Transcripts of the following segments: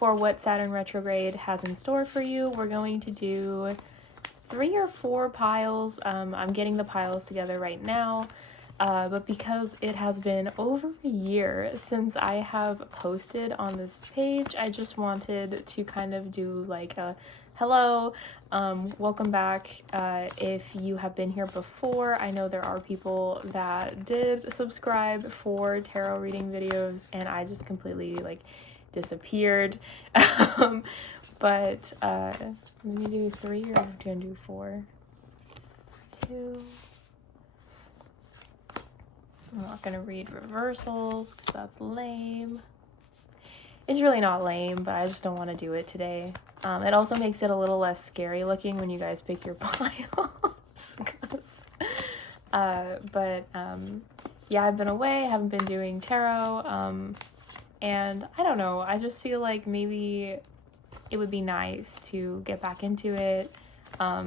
for what Saturn Retrograde has in store for you. We're going to do 3 or 4 piles. I'm getting the piles together right now, but because it has been over a year since I have posted on this page, I just wanted to kind of do like a hello, welcome back. If you have been here before, I know there are people that did subscribe for tarot reading videos, and I just completely like disappeared. But let me do 3 or I'm gonna do 4. 2. I'm not gonna read reversals because that's lame. It's really not lame, but I just don't want to do it today. It also makes it a little less scary looking when you guys pick your piles. Yeah, I've been away, haven't been doing tarot, and I don't know, I just feel like maybe it would be nice to get back into it. I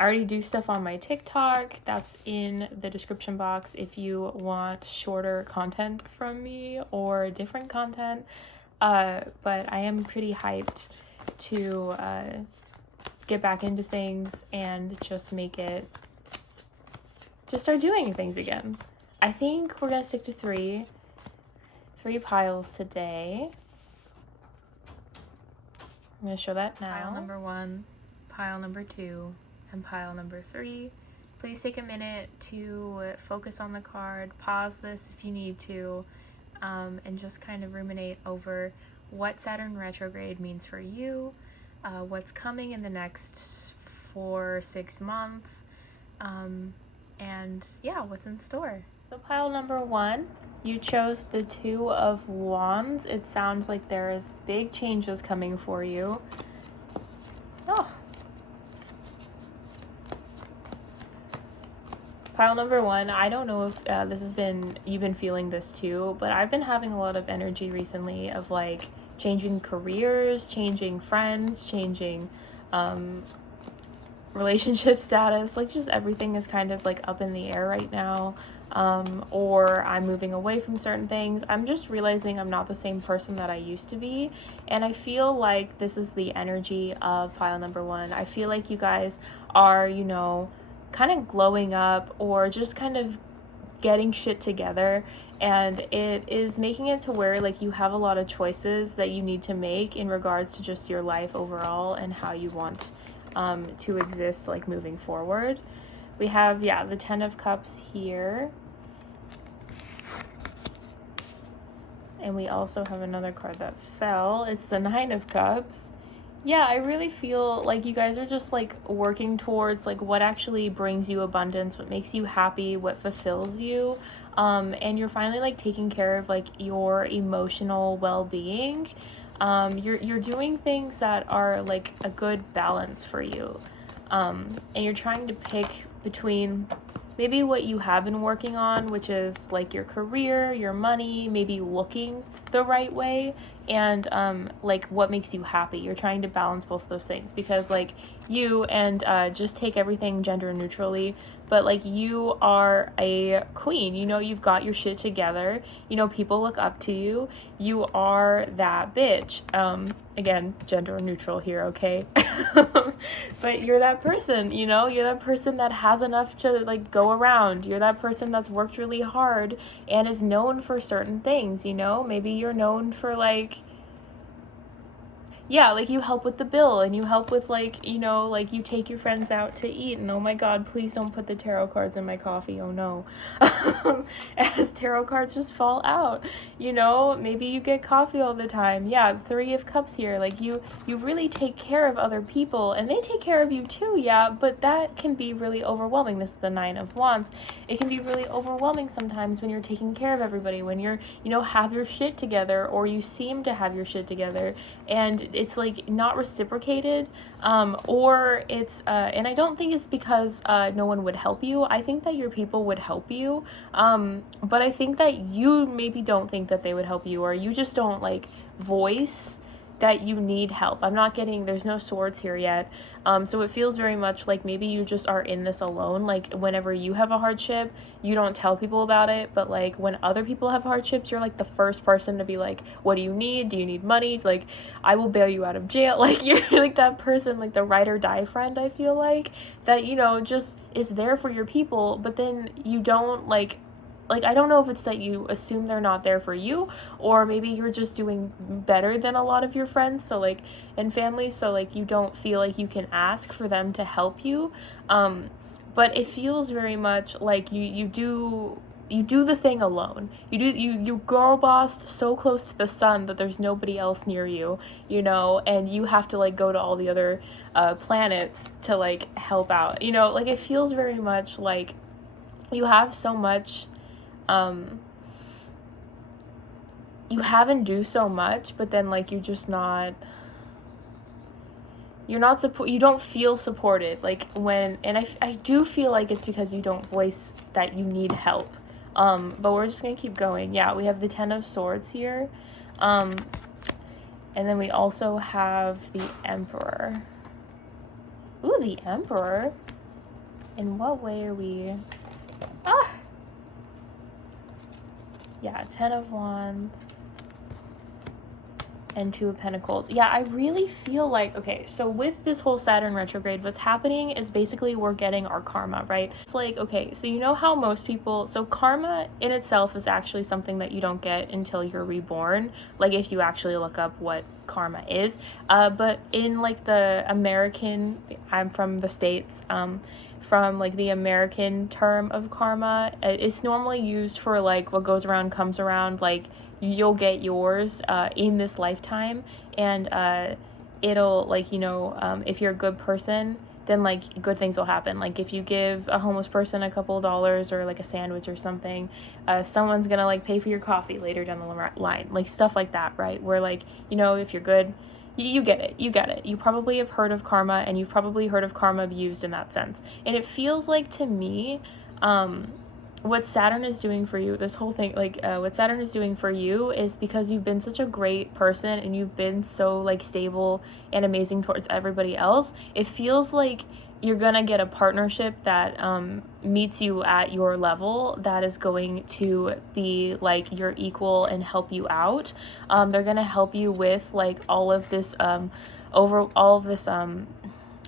already do stuff on my TikTok. That's in the description box if you want shorter content from me or different content. But I am pretty hyped to get back into things and just start doing things again. I think we're gonna stick to 3 piles today. I'm gonna show that now. Pile number 1, pile number 2, and pile number 3. Please take a minute to focus on the card, pause this if you need to, and just kind of ruminate over what Saturn retrograde means for you, what's coming in the next 4-6 months, and yeah, what's in store. So pile number 1, you chose the 2 of Wands. It sounds like there is big changes coming for you. Oh. Pile number 1, I don't know if you've been feeling this too, but I've been having a lot of energy recently of like changing careers, changing friends, changing relationship status, like just everything is kind of like up in the air right now. Or I'm moving away from certain things. I'm just realizing I'm not the same person that I used to be, and I feel like this is the energy of pile number 1. I feel like you guys are, kind of glowing up or just kind of getting shit together, and it is making it to where like you have a lot of choices that you need to make in regards to just your life overall and how you want to exist like moving forward. We have the 10 of Cups here, and we also have another card that fell. It's the 9 of Cups. Yeah, I really feel like you guys are just like working towards like what actually brings you abundance, what makes you happy, what fulfills you, and you're finally like taking care of like your emotional well-being. You're doing things that are like a good balance for you, and you're trying to pick between maybe what you have been working on, which is like your career, your money, maybe looking the right way, and like what makes you happy. You're trying to balance both of those things because like you and just take everything gender neutrally, but like you are a queen, you've got your shit together, people look up to you, you are that bitch. Again, gender neutral here, okay? But you're that person, you're that person that has enough to like go around. You're that person that's worked really hard and is known for certain things, maybe you're known for like like you help with the bill, and you help with like, like you take your friends out to eat, and oh my god, please don't put the tarot cards in my coffee, oh no. As tarot cards just fall out, maybe you get coffee all the time. 3 of Cups here, like you really take care of other people, and they take care of you too, but that can be really overwhelming. This is the 9 of Wands. It can be really overwhelming sometimes when you're taking care of everybody, when you're, have your shit together, or you seem to have your shit together, and it's like not reciprocated, or it's and I don't think it's because no one would help you. I think that your people would help you, but I think that you maybe don't think that they would help you, or you just don't like voice that you need help. I'm not getting, there's no swords here yet. So it feels very much like maybe you just are in this alone. Like whenever you have a hardship, you don't tell people about it, but like when other people have hardships, you're like the first person to be like, what do you need? Do you need money? Like, I will bail you out of jail. Like, you're like that person, like the ride or die friend, I feel like, that, you know, just is there for your people, but then you don't like, I don't know if it's that you assume they're not there for you, or maybe you're just doing better than a lot of your friends, so like, and family, so like you don't feel like you can ask for them to help you. But it feels very much like you do the thing alone. You girl bossed so close to the sun that there's nobody else near you, you know, and you have to like go to all the other planets to like help out, you know, like it feels very much like you have so much, you have and do so much, but then like you don't feel supported, like when, and I do feel like it's because you don't voice that you need help. But we're just gonna keep going. Yeah, we have the 10 of Swords here, and then we also have the Emperor. Ooh, the Emperor. In what way are we? Yeah, 10 of Wands and 2 of Pentacles. Yeah, I really feel like, okay, so with this whole Saturn retrograde, what's happening is basically we're getting our karma, right? It's like, okay, so you know how most people, so karma in itself is actually something that you don't get until you're reborn, like if you actually look up what karma is. But in like the American, I'm from the States, from like the American term of karma, it's normally used for like what goes around comes around, like you'll get yours in this lifetime, and it'll like, you know, if you're a good person, then like good things will happen. Like if you give a homeless person a couple $, or like a sandwich or something, someone's gonna like pay for your coffee later down the line, like stuff like that, right? Where like, you know, if you're good, you get it. You probably have heard of karma, and you've probably heard of karma used in that sense. And it feels like to me, what Saturn is doing for you, this whole thing, like what Saturn is doing for you is because you've been such a great person and you've been so like stable and amazing towards everybody else. It feels like you're gonna get a partnership that meets you at your level, that is going to be like your equal and help you out. They're gonna help you with like all of this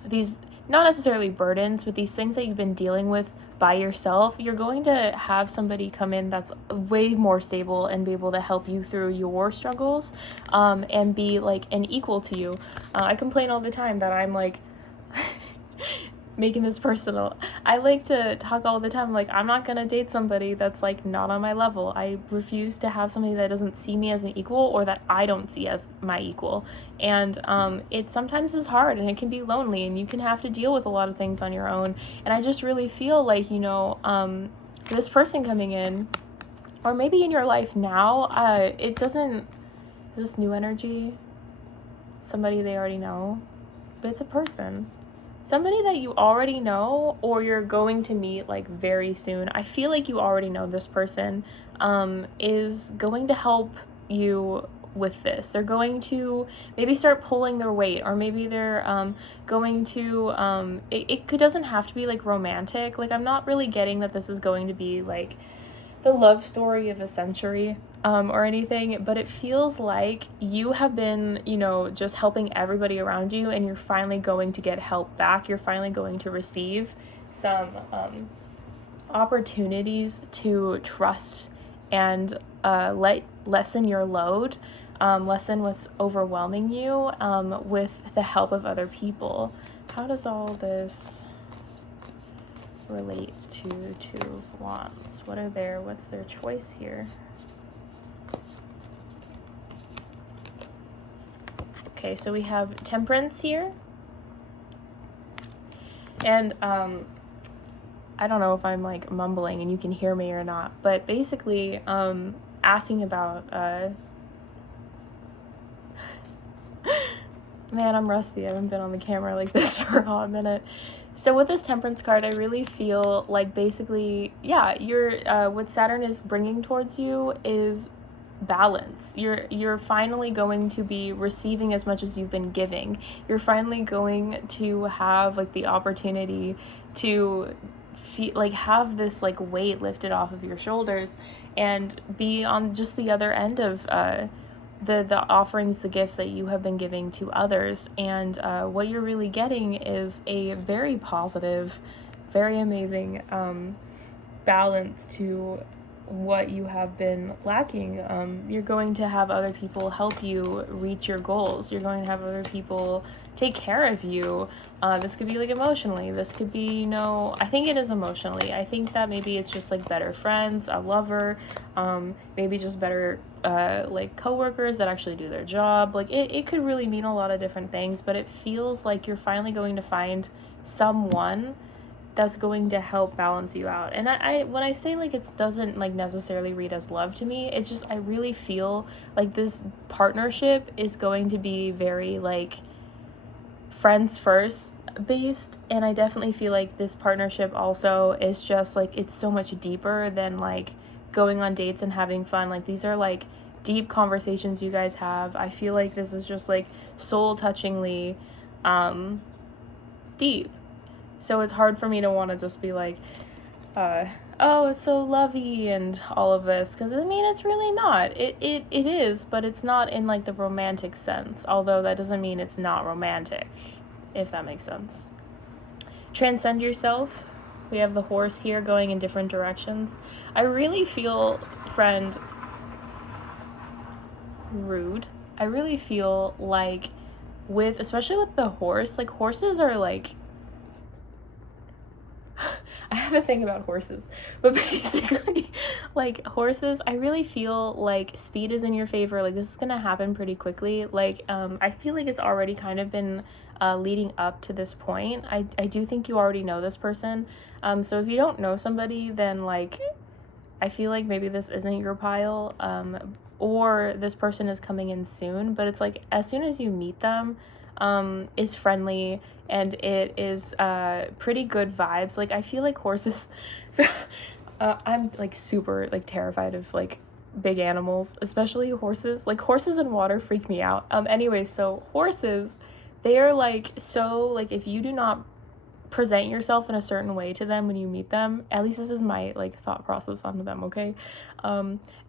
these, not necessarily burdens, but these things that you've been dealing with by yourself. You're going to have somebody come in that's way more stable and be able to help you through your struggles, and be like an equal to you. I complain all the time that I'm like making this personal. I like to talk all the time like I'm not gonna date somebody that's like not on my level. I refuse to have somebody that doesn't see me as an equal, or that I don't see as my equal. And it sometimes is hard, and it can be lonely, and you can have to deal with a lot of things on your own. And I just really feel like, you know, this person coming in, or maybe in your life now, it doesn't, is this new energy? Somebody they already know? But it's a person. Somebody that you already know, or you're going to meet like very soon. I feel like you already know this person is going to help you with this. They're going to maybe start pulling their weight, or maybe they're going to, it doesn't have to be like romantic. Like I'm not really getting that this is going to be like the love story of a century, or anything, but it feels like you have been, you know, just helping everybody around you, and you're finally going to get help back. You're finally going to receive some opportunities to trust and lessen your load, lessen what's overwhelming you, with the help of other people. How does all this relate to 2 of Wands? What's their choice here? Okay, so we have Temperance here. And I don't know if I'm like mumbling and you can hear me or not, but basically asking about man, I'm rusty. I haven't been on the camera like this for a hot minute. So with this Temperance card, I really feel like basically, yeah, you're what Saturn is bringing towards you is balance. You're finally going to be receiving as much as you've been giving. You're finally going to have like the opportunity to feel like have this like weight lifted off of your shoulders and be on just the other end of the offerings, the gifts that you have been giving to others. And what you're really getting is a very positive, very amazing balance to what you have been lacking. You're going to have other people help you reach your goals. You're going to have other people take care of you. This could be like emotionally. This could be, I think it is emotionally. I think that maybe it's just like better friends, a lover, maybe just better like coworkers that actually do their job. Like it could really mean a lot of different things, but it feels like you're finally going to find someone that's going to help balance you out. And I when I say like it doesn't like necessarily read as love to me, it's just I really feel like this partnership is going to be very like friends first based, and I definitely feel like this partnership also is just like it's so much deeper than like going on dates and having fun. Like these are like deep conversations you guys have. I feel like this is just like soul touchingly deep. So it's hard for me to want to just be like, oh, it's so lovey and all of this. Because, I mean, it's really not. It is, but it's not in, like, the romantic sense. Although that doesn't mean it's not romantic, if that makes sense. Transcend yourself. We have the horse here going in different directions. I really feel, friend, rude. I really feel like especially with the horse, like, horses are, like, I have a thing about horses, but basically, like, horses, I really feel like speed is in your favor. Like, this is gonna happen pretty quickly. Like, I feel like it's already kind of been leading up to this point. I do think you already know this person. So if you don't know somebody, then, like, I feel like maybe this isn't your pile, or this person is coming in soon. But it's, like, as soon as you meet them, is friendly, and it is pretty good vibes. Like, I feel like horses, so I'm like super like terrified of like big animals, especially horses. Like horses in water freak me out. Anyway, so horses, they are like, so like if you do not present yourself in a certain way to them when you meet them, at least this is my like thought process on them, okay?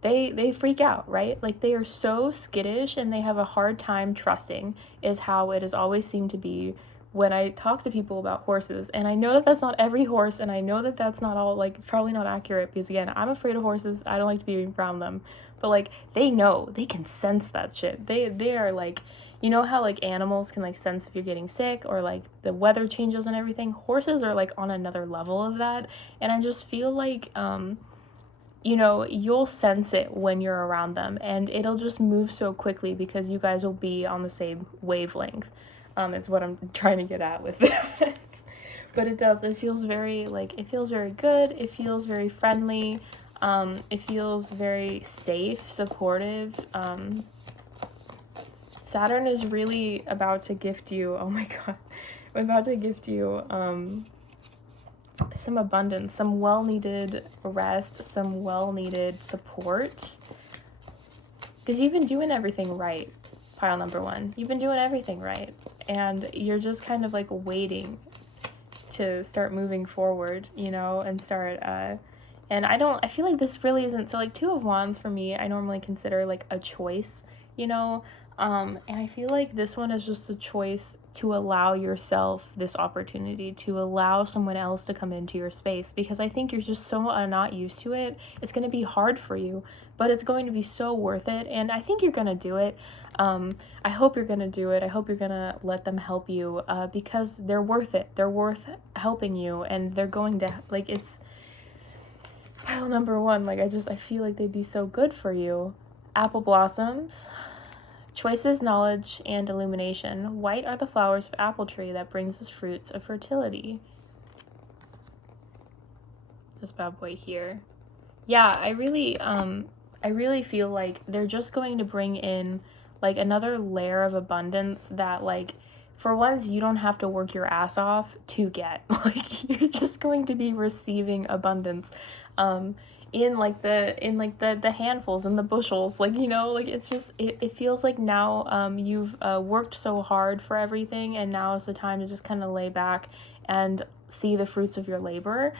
They freak out, right? Like they are so skittish and they have a hard time trusting, is how it has always seemed to be when I talk to people about horses. And I know that that's not every horse, and I know that that's not all like probably not accurate, because again, I'm afraid of horses. I don't like to be around them, but like they know, they can sense that shit. They are like, you know how like animals can like sense if you're getting sick or like the weather changes and everything. Horses are like on another level of that, and I just feel like you'll sense it when you're around them, and it'll just move so quickly because you guys will be on the same wavelength. Is what I'm trying to get at with this. But it does. It feels very good. It feels very friendly. It feels very safe, supportive. Saturn is really about to gift you, oh my god, I'm about to gift you some abundance, some well-needed rest, some well-needed support. Because you've been doing everything right, pile number one. You've been doing everything right. And you're just kind of like waiting to start moving forward, and start, and I feel like this really isn't, so like Two of Wands for me, I normally consider like a choice, and I feel like this one is just a choice to allow yourself this opportunity, to allow someone else to come into your space, because I think you're just so not used to it. It's going to be hard for you, but it's going to be so worth it, and I think you're going to do it. I hope you're going to do it. I hope you're going to let them help you, because they're worth it. They're worth helping you, and they're going to, like, it's pile number one. Like, I feel like they'd be so good for you. Apple blossoms. Choices, knowledge, and illumination. White are the flowers of apple tree that brings us fruits of fertility. This bad boy here. Yeah, I really feel like they're just going to bring in like another layer of abundance that, like, for once you don't have to work your ass off to get. Like, you're just going to be receiving abundance. the handfuls and the bushels, like, you know, like it's just it feels like now you've worked so hard for everything, and now is the time to just kind of lay back and see the fruits of your labor,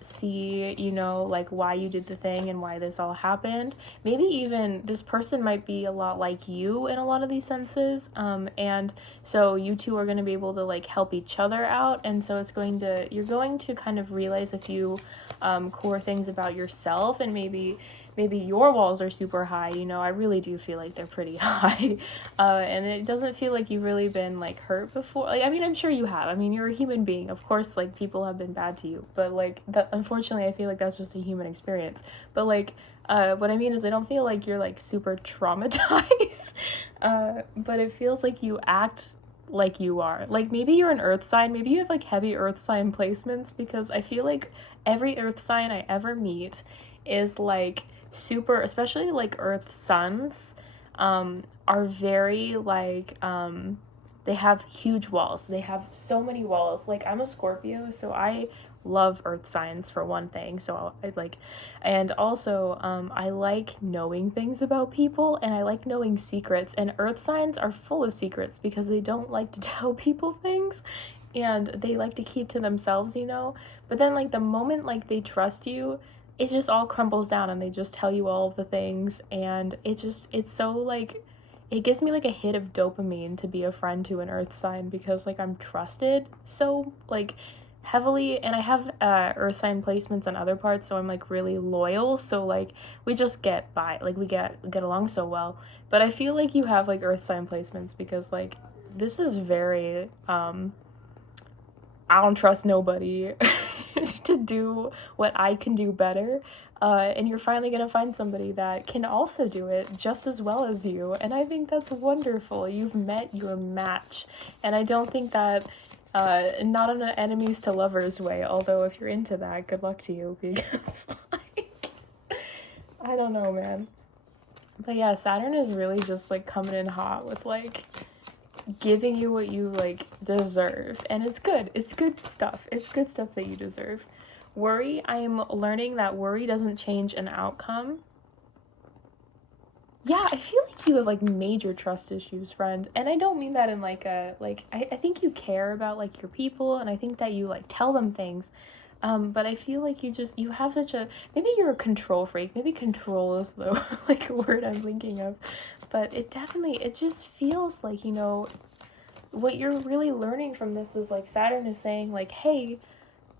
see, you know, like why you did the thing and why this all happened. Maybe even this person might be a lot like you in a lot of these senses, and so you two are going to be able to like help each other out, and so you're going to kind of realize a few core things about yourself, and maybe your walls are super high, you know. I really do feel like they're pretty high, and it doesn't feel like you've really been like hurt before. Like, I mean, I'm sure you have. I mean, you're a human being, of course, like people have been bad to you, but like that, unfortunately, I feel like that's just a human experience. But like what I mean is I don't feel like you're like super traumatized, but it feels like you act like you are. Like maybe you're an earth sign, maybe you have like heavy earth sign placements, because I feel like every earth sign I ever meet is like super, especially like earth suns, are very like they have huge walls. They have so many walls. Like I'm a Scorpio, so I love earth signs for one thing. So I like, and also I like knowing things about people, and I like knowing secrets, and earth signs are full of secrets because they don't like to tell people things, and they like to keep to themselves, you know. But then like the moment like they trust you, it just all crumbles down and they just tell you all of the things, and it's so like it gives me like a hit of dopamine to be a friend to an earth sign, because like I'm trusted so like heavily, and I have earth sign placements on other parts, so I'm like really loyal, so like we just get by, like we get along so well. But I feel like you have like earth sign placements because like this is very I don't trust nobody to do what I can do better. And you're finally going to find somebody that can also do it just as well as you. And I think that's wonderful. You've met your match. And I don't think that, not in an enemies to lovers way, although if you're into that, good luck to you, because, like, I don't know, man. But yeah, Saturn is really just, like, coming in hot with, like, giving you what you like deserve, and it's good stuff. It's good stuff that you deserve. Worry, I am learning that worry doesn't change an outcome. Yeah, I feel like you have like major trust issues, friend, and I don't mean that in like a like I think you care about like your people, and I think that you like tell them things, but I feel like you have such a, maybe you're a control freak, maybe control is the like word I'm thinking of, but it just feels like, you know, what you're really learning from this is like Saturn is saying like, hey,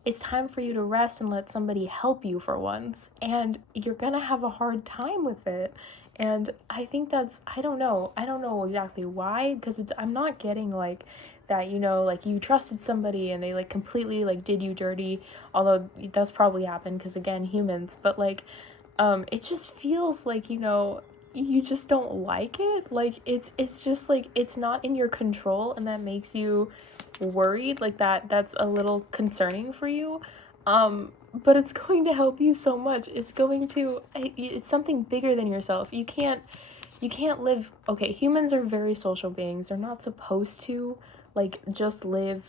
it's time for you to rest and let somebody help you for once, and you're gonna have a hard time with it. And I think that's, I don't know exactly why, because I'm not getting like that, you know, like you trusted somebody and they like completely like did you dirty, although that's probably happened because again, humans. But like it just feels like, you know, you just don't like it. Like it's just like it's not in your control, and that makes you worried. Like that's a little concerning for you. But it's going to help you so much. It's something bigger than yourself. You can't live, okay, humans are very social beings. They're not supposed to like just live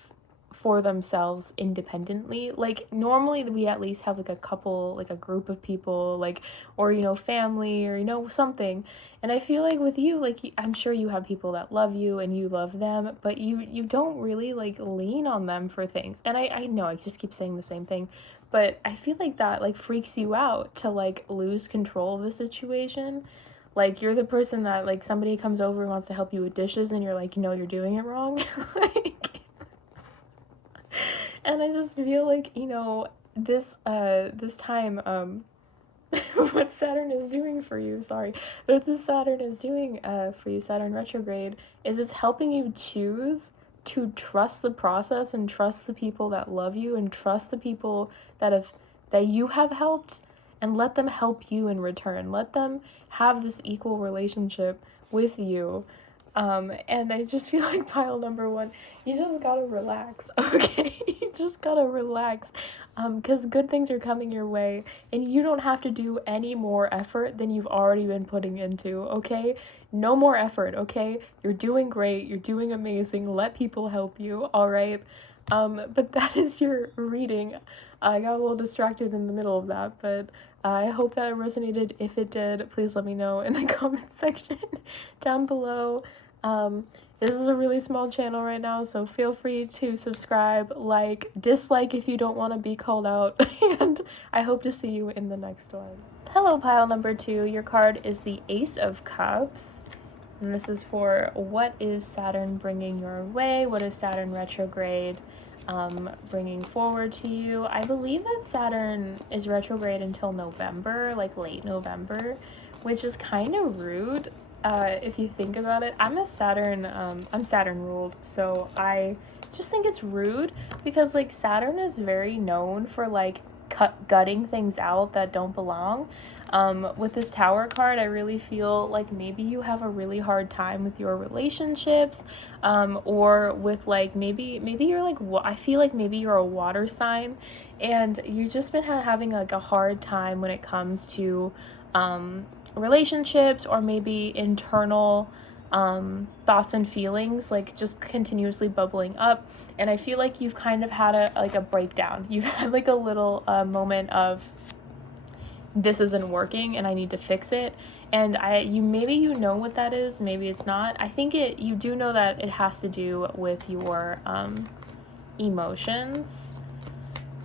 for themselves independently. Like normally we at least have like a couple, like a group of people, like, or you know, family, or you know, something. And I feel like with you, like I'm sure you have people that love you and you love them, but you don't really like lean on them for things. And I know I just keep saying the same thing, but I feel like that like freaks you out to like lose control of the situation. Like you're the person that like somebody comes over and wants to help you with dishes, and you're like, you know, you're doing it wrong. Like, and I just feel like, you know, this time what Saturn is doing for you, what this Saturn is doing for you, Saturn retrograde, is it's helping you choose to trust the process and trust the people that love you and trust the people that you have helped, and let them help you in return. Let them have this equal relationship with you. And I just feel like pile number one, you just gotta relax, okay? You just gotta relax, because good things are coming your way, and you don't have to do any more effort than you've already been putting into, okay? No more effort, okay? You're doing great, you're doing amazing, let people help you, all right? But that is your reading. I got a little distracted in the middle of that, but I hope that resonated. If it did, please let me know in the comment section down below. This is a really small channel right now, so feel free to subscribe, like, dislike if you don't want to be called out, and I hope to see you in the next one. Hello, pile number 2. Your card is the Ace of Cups, and this is for what is Saturn bringing your way? What is Saturn retrograde bringing forward to you? I believe that Saturn is retrograde until November, like late November, which is kind of rude. If you think about it, I'm Saturn ruled, so I just think it's rude because like Saturn is very known for like gutting things out that don't belong. With this Tower card, I really feel like maybe you have a really hard time with your relationships, or with like maybe you're like, I feel like maybe you're a water sign and you've just been having like a hard time when it comes to relationships, or maybe internal thoughts and feelings like just continuously bubbling up. And I feel like you've kind of had a breakdown. You've had like a little moment of, this isn't working and I need to fix it. And maybe you know what that is, maybe it's not. I think you do know that it has to do with your emotions.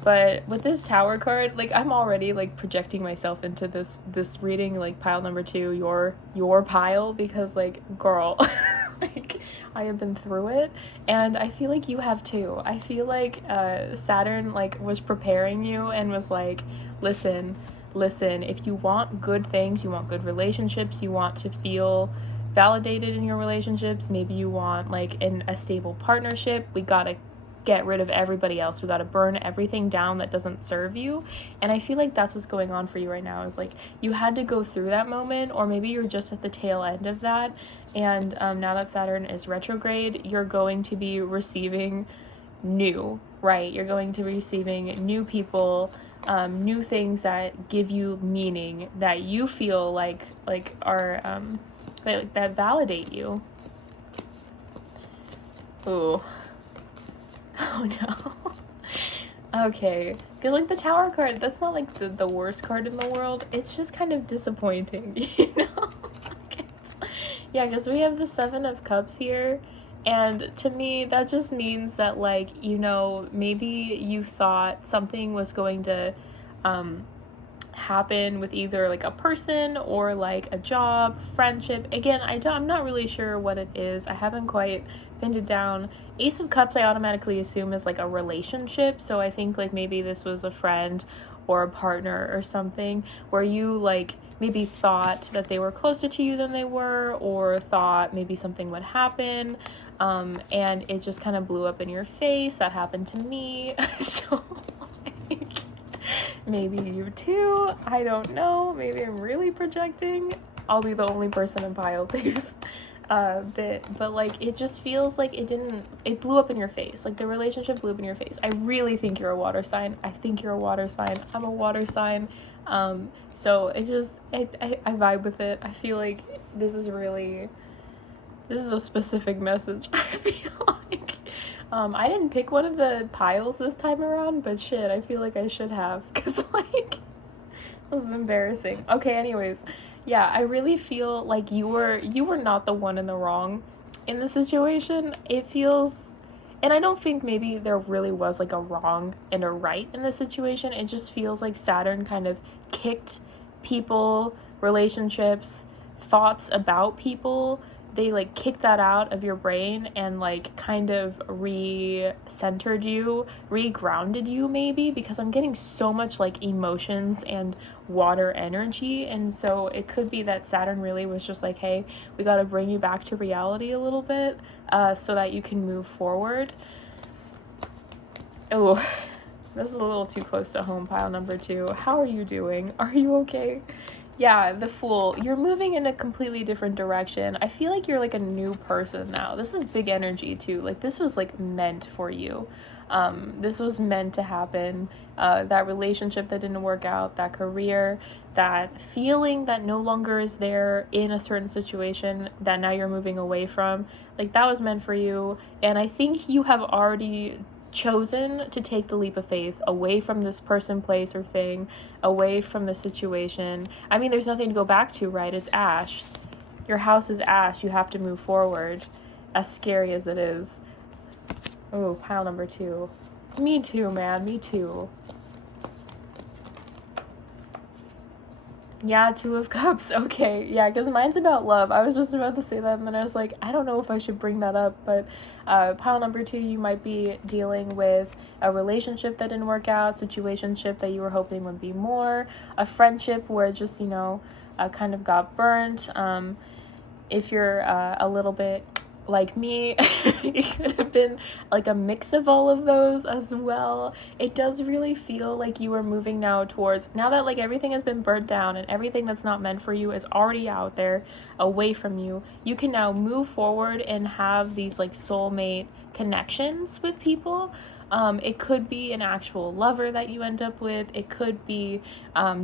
But with this Tower card, like I'm already like projecting myself into this reading, like pile number 2, your pile, because like girl, like I have been through it, and I feel like you have too. I feel like Saturn like was preparing you and was like, listen, if you want good things, you want good relationships, you want to feel validated in your relationships, maybe you want like a stable partnership, we gotta get rid of everybody else. We got to burn everything down that doesn't serve you. And I feel like that's what's going on for you right now, is like you had to go through that moment, or maybe you're just at the tail end of that. And now that Saturn is retrograde, you're going to be receiving new, right? You're going to be receiving new people, new things that give you meaning, that you feel like are that validate you. Ooh. Oh no. Okay, because like the Tower card, that's not like the worst card in the world. It's just kind of disappointing, you know? Yeah, because we have the 7 of Cups here, and to me that just means that like, you know, maybe you thought something was going to happen with either like a person or like a job, friendship. Again, I'm not really sure what it is. I haven't quite pinned it down. Ace of Cups I automatically assume is like a relationship, so I think like maybe this was a friend or a partner or something where you like maybe thought that they were closer to you than they were, or thought maybe something would happen, and it just kind of blew up in your face. That happened to me. So like, maybe you too, I don't know, maybe I'm really projecting. I'll be the only person in pile 2's but like it just feels like it blew up in your face, like the relationship blew up in your face. I really think you're a water sign. I think you're a water sign. I'm a water sign. So it just I vibe with it. I feel like this is a specific message. I feel like I didn't pick one of the piles this time around, but shit, I feel like I should have, because like this is embarrassing. Okay, anyways, yeah, I really feel like you were not the one in the wrong in the situation. It feels, and I don't think maybe there really was like a wrong and a right in the situation. It just feels like Saturn kind of kicked people, relationships, thoughts about people. They like kicked that out of your brain and like kind of re-centered you, re-grounded you maybe, because I'm getting so much like emotions and water energy. And so it could be that Saturn really was just like, hey, we got to bring you back to reality a little bit, so that you can move forward. Oh, this is a little too close to home, pile number 2. How are you doing? Are you okay? Yeah, the Fool. You're moving in a completely different direction. I feel like you're like a new person now. This is big energy too. Like this was like meant for you. This was meant to happen. That relationship that didn't work out, that career, that feeling that no longer is there in a certain situation that now you're moving away from, like that was meant for you. And I think you have already chosen to take the leap of faith away from this person, place, or thing, away from the situation. I mean, there's nothing to go back to, right? It's ash. Your house is ash. You have to move forward, as scary as it is. Oh, pile number 2. Me too, man. Me too. Yeah, 2 of Cups. Okay, yeah, because mine's about love. I was just about to say that, and then I was like, I don't know if I should bring that up, but pile number 2, you might be dealing with a relationship that didn't work out, situationship that you were hoping would be more, a friendship where it just, kind of got burnt. If you're a little bit like me, it could have been like a mix of all of those as well. It does really feel like you are moving now towards, now that like everything has been burnt down and everything that's not meant for you is already out there away from you, you can now move forward and have these like soulmate connections with people. It could be an actual lover that you end up with. It could be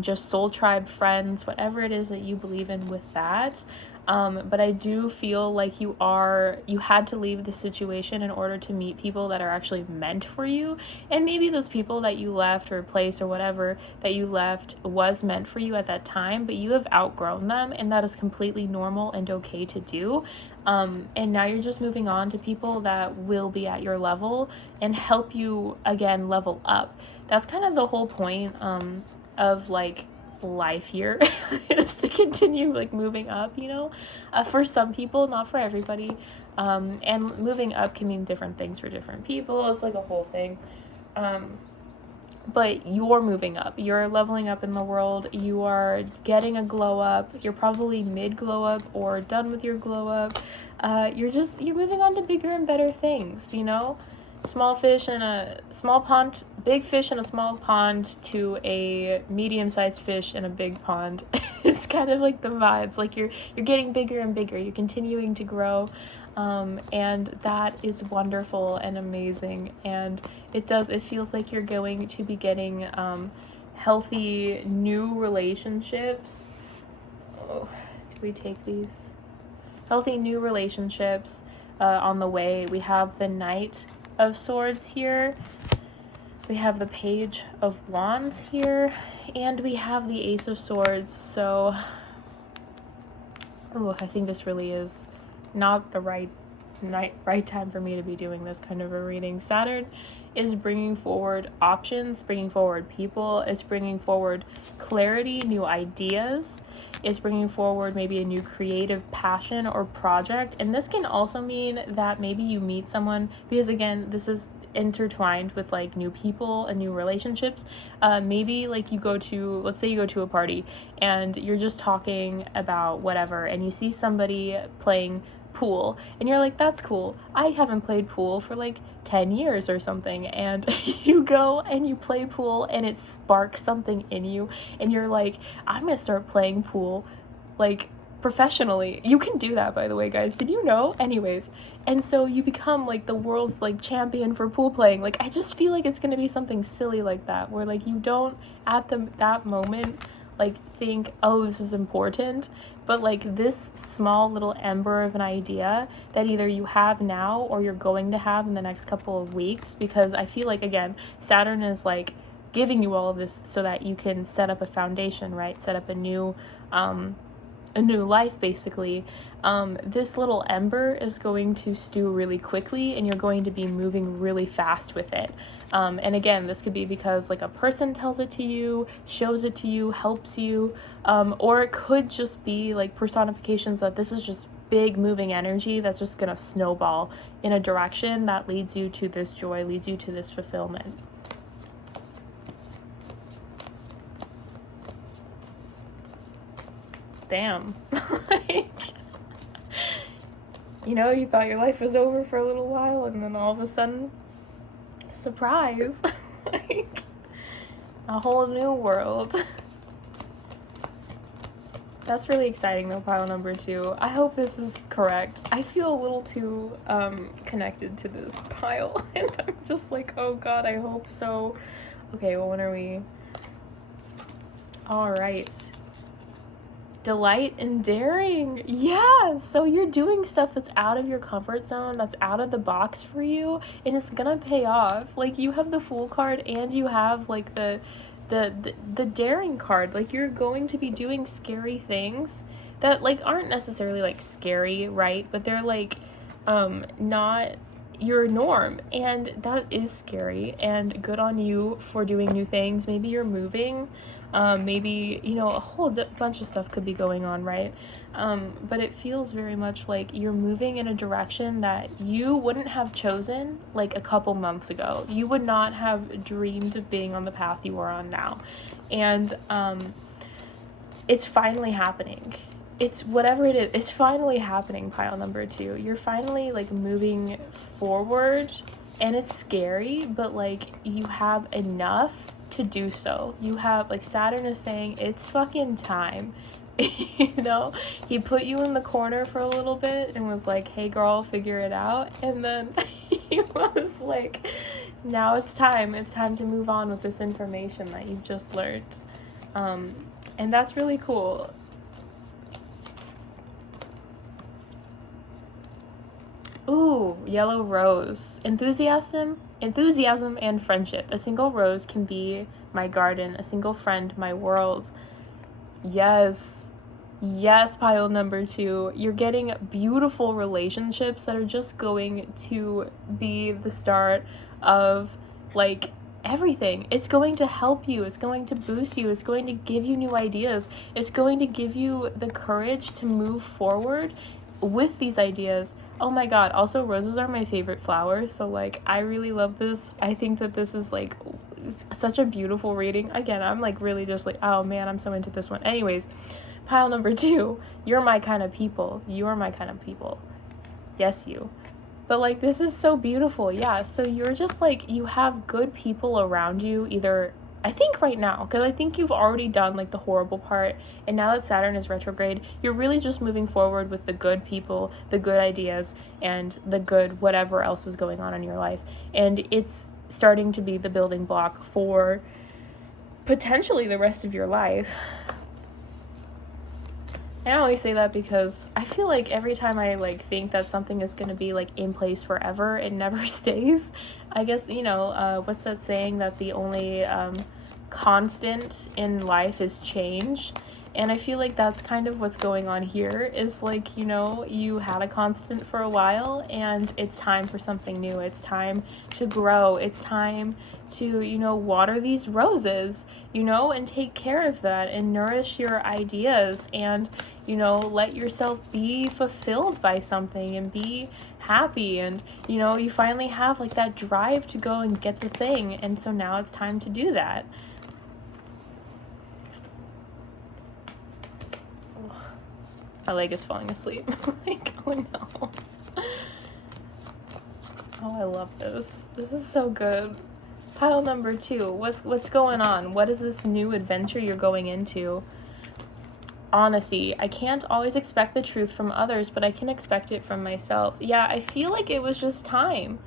just soul tribe friends, whatever it is that you believe in with that. But I do feel like you had to leave the situation in order to meet people that are actually meant for you. And maybe those people that you left, or place, or whatever that you left was meant for you at that time, but you have outgrown them, and that is completely normal and okay to do. And now you're just moving on to people that will be at your level and help you again level up. That's kind of the whole point of like life here is to continue like moving up, for some people, not for everybody. And moving up can mean different things for different people. It's like a whole thing. But you're moving up, you're leveling up in the world, you are getting a glow up, you're probably mid glow up or done with your glow up. You're moving on to bigger and better things, small fish in a small pond, big fish in a small pond to a medium-sized fish in a big pond. It's kind of like the vibes, like you're getting bigger and bigger, you're continuing to grow. And that is wonderful and amazing, and it feels like you're going to be getting healthy new relationships. Oh, do we take these? Healthy new relationships on the way. We have the Knight of Swords here, we have the Page of Wands here, and we have the Ace of Swords. So I think this really is not the right time for me to be doing this kind of a reading. Saturn is bringing forward options, bringing forward people, it's bringing forward clarity, new ideas, it's bringing forward maybe a new creative passion or project. And this can also mean that maybe you meet someone, because again, this is intertwined with like new people and new relationships. Maybe like let's say you go to a party and you're just talking about whatever, and you see somebody playing pool and you're like, that's cool, I haven't played pool for like 10 years or something, and you go and you play pool and it sparks something in you and you're like, I'm gonna start playing pool like professionally. You can do that, by the way, guys, did you know? Anyways, and so you become like the world's like champion for pool playing. Like I just feel like it's gonna be something silly like that, where like you don't at that moment like think, oh, this is important, but like this small little ember of an idea that either you have now or you're going to have in the next couple of weeks, because I feel like, again, Saturn is like giving you all of this so that you can set up a foundation, right? Set up a new life, basically. This little ember is going to stew really quickly and you're going to be moving really fast with it. And again, this could be because like a person tells it to you, shows it to you, helps you, or it could just be like personifications that this is just big moving energy that's just gonna snowball in a direction that leads you to this joy, leads you to this fulfillment. Damn. Like, you thought your life was over for a little while and then all of a sudden, surprise. Like a whole new world. That's really exciting though, pile number 2. I hope this is correct. I feel a little too connected to this pile and I'm just like, oh god, I hope so. Okay, well, when are we? All right. Delight and daring. Yeah. So you're doing stuff that's out of your comfort zone, that's out of the box for you, and it's gonna pay off. Like, you have the Fool card and you have like the daring card. Like, you're going to be doing scary things that like aren't necessarily like scary, right? But they're like not your norm, and that is scary. And good on you for doing new things. Maybe you're moving. Maybe, you know, a whole bunch of stuff could be going on, right? But it feels very much like you're moving in a direction that you wouldn't have chosen like a couple months ago. You would not have dreamed of being on the path you are on now. And it's finally happening. It's whatever it is, it's finally happening, pile number 2. You're finally like moving forward, and it's scary, but like you have enough to do so. You have, like, Saturn is saying it's fucking time. You know, he put you in the corner for a little bit and was like, hey girl, figure it out. And then he was like, now it's time to move on with this information that you've just learned. And that's really cool. Ooh, yellow rose. Enthusiasm and friendship. A single rose can be my garden, a single friend, my world. Yes, pile number 2. You're getting beautiful relationships that are just going to be the start of like everything. It's going to help you. It's going to boost you. It's going to give you new ideas. It's going to give you the courage to move forward with these ideas. Oh my god, also roses are my favorite flower, so like I really love this. I think that this is like such a beautiful reading. Again, I'm like really just like, oh man, I'm so into this one. Anyways, pile number 2, you're my kind of people. You're my kind of people. Yes, you. But like, this is so beautiful. Yeah, so you're just like, you have good people around you, either I think right now, because I think you've already done like the horrible part, and now that Saturn is retrograde, you're really just moving forward with the good people, the good ideas, and the good whatever else is going on in your life. And it's starting to be the building block for potentially the rest of your life. And I always say that because I feel like every time I like think that something is going to be like in place forever, it never stays. I guess, you know, what's that saying, that the only constant in life is change? And I feel like that's kind of what's going on here, is like, you know, you had a constant for a while and it's time for something new. It's time to grow. It's time to, you know, water these roses, you know, and take care of that and nourish your ideas and, you know, let yourself be fulfilled by something and be happy. And, you know, you finally have like that drive to go and get the thing. And so now it's time to do that. My leg is falling asleep. Like, oh no. Oh, I love this. This is so good. Pile number 2. What's going on? What is this new adventure you're going into? Honesty. I can't always expect the truth from others, but I can expect it from myself. Yeah, I feel like it was just time.